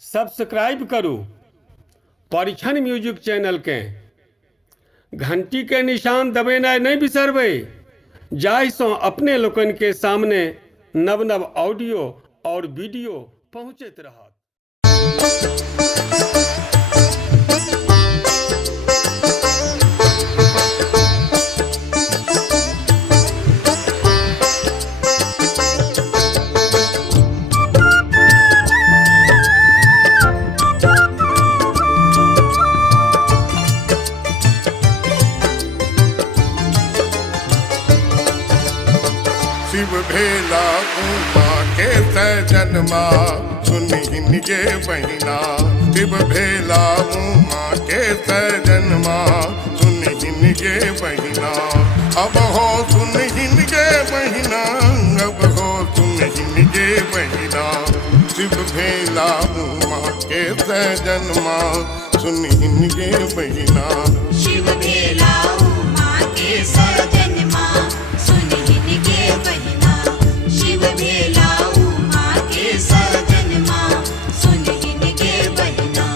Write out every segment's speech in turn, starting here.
Subscribe करू परिछन music channel के घंटी के निशान दबेनाइ नहीं बिसरबै, जाहिसँ अपने लोकन के सामने नव नव ऑडियो और वीडियो पहुँचैत रहत। शिव भेला उमा के सजनमा सुनिहिन गे बहिना। शिव भेला उमा के सजनमा सुनिहिन गे बहिना। अब हो सुनिहिन गे बहिना, अब हो सुनिहिन गे बहिना। शिव भेला उमा के सजनमा सुनिहिन गे बहिना। शिव भेला उमा के सजनमा सुनिहिन गे बहिना। शिव भेला उमा के सजनमा सुनिहिन गे बहिना।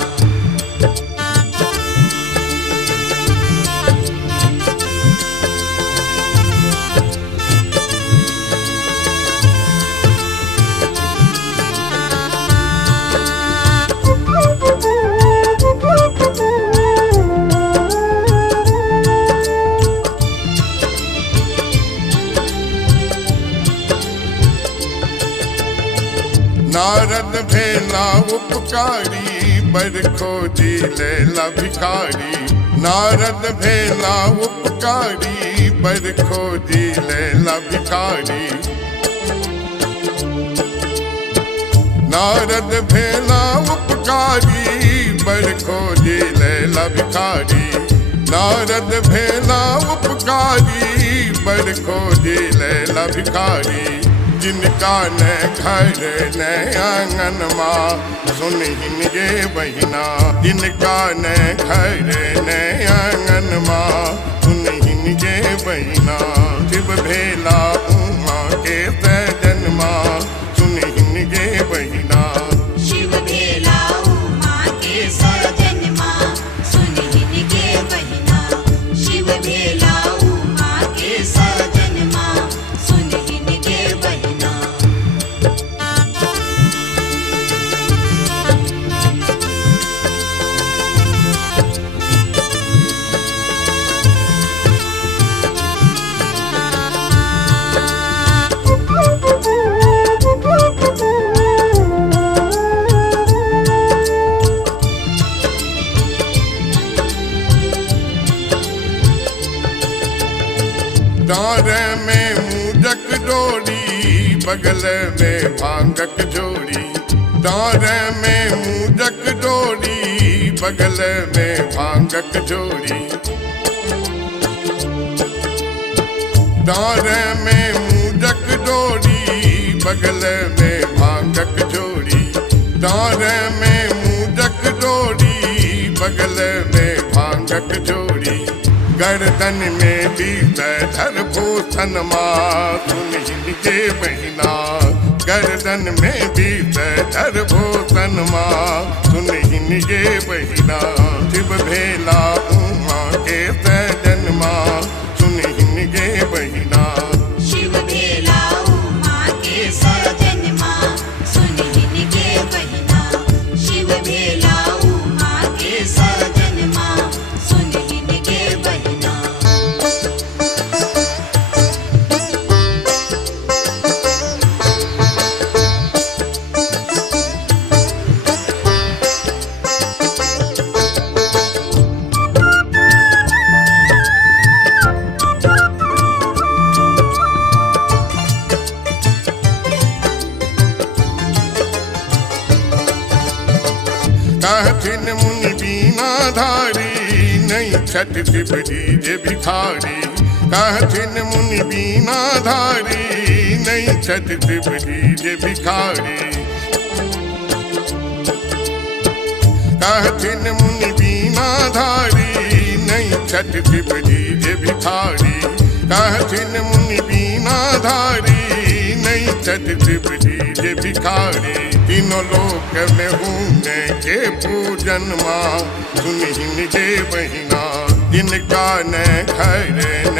नारद भेला उपकारी बर खोजी लैला भिखारी। नारद भेला उपकारी बर खोजी लैला भिखारी। नारद भेला उपकारी बर खोजी लैला भिखारी। नारद भेला उपकारी बर खोजी लैला भिखारी। जिनका न घर न आंगन माँ सुनिहिन गे बहिना। जिनका न घर न आंगन माँ सुनिहिन गे बहिना। शिव भेला उमा के सजनमा सुनिहिन गे बहिना। शिव भेला उमा के सजनमा सुनिहिन गे बहिना। शिव भेला उमा के सजनमा सुनिहिन गे बहिना। डाँर में मूजक डोरी बगल में भांगक जोड़ी। डाँर में मूजक डोरी बगल में भांगक जोड़ी। डाँर में मूजक डोरी बगल में भांगक जोड़ी। डाँर में मूजक डोरी बगल में भांगक जोड़ी। गर्दन में बीतर भूषण माँ सुनिहिन गे बहिना। गर्दन में बीतर भूषण माँ सुनिहिन गे बहिना। शिव भेला उमा के सजनमा सुनिहिन गे बहिना। शिव भेला उमा के सजनमा सुनिहिन गे बहिना। शिव भेला उमा के सजनमा सुनिहिन गे बहिना। कहथिन मुनि बीना धारी नहीं छठ शिवजी जे भिखारी। कहथिन मुनि बीना धारी नहीं छठ शिवजी जे भिखारी। कहथिन मुनि बीना धारी नहीं छठ शिवजी जे भिखारी। कहथिन मुनि बीना धारी नहीं बेचत शिवजी जे भिखारी तीनों लोक में हूने के पूजन माँ सुनहिन के बहिना जिनका न घर